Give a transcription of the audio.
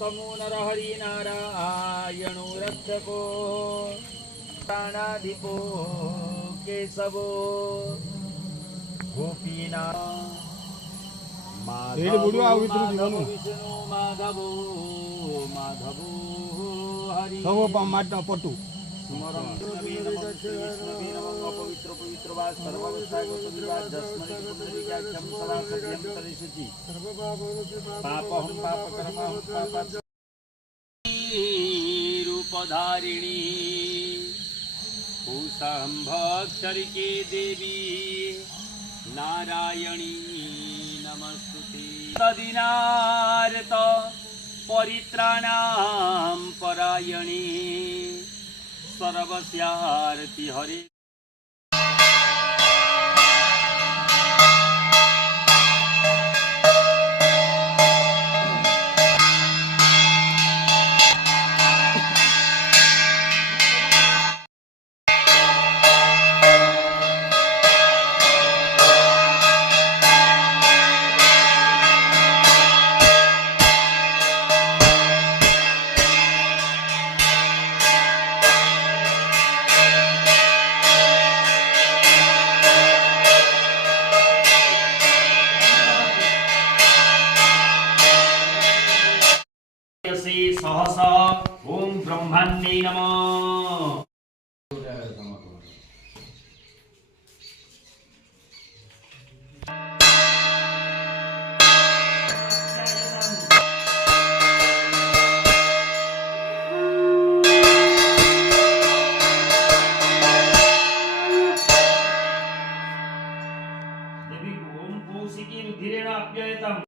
तमो नरहरि नारायणो रक्षको प्राणाधिपो केशवो गोपीनाथ माधवो विष्णु माधवो माधवो हरि पटू पवित्र पवित्र वा रूपधारिणी कुशंभक्षरिके देवी नारायणी नमस्तुते तदिनारत परित्राणां परायणी सर्वस्यार्ति हरे सहसा ओम ब्रह्मण्ये नमः। देवी ओम कौशिकी रुधिरेण आप्यायतम्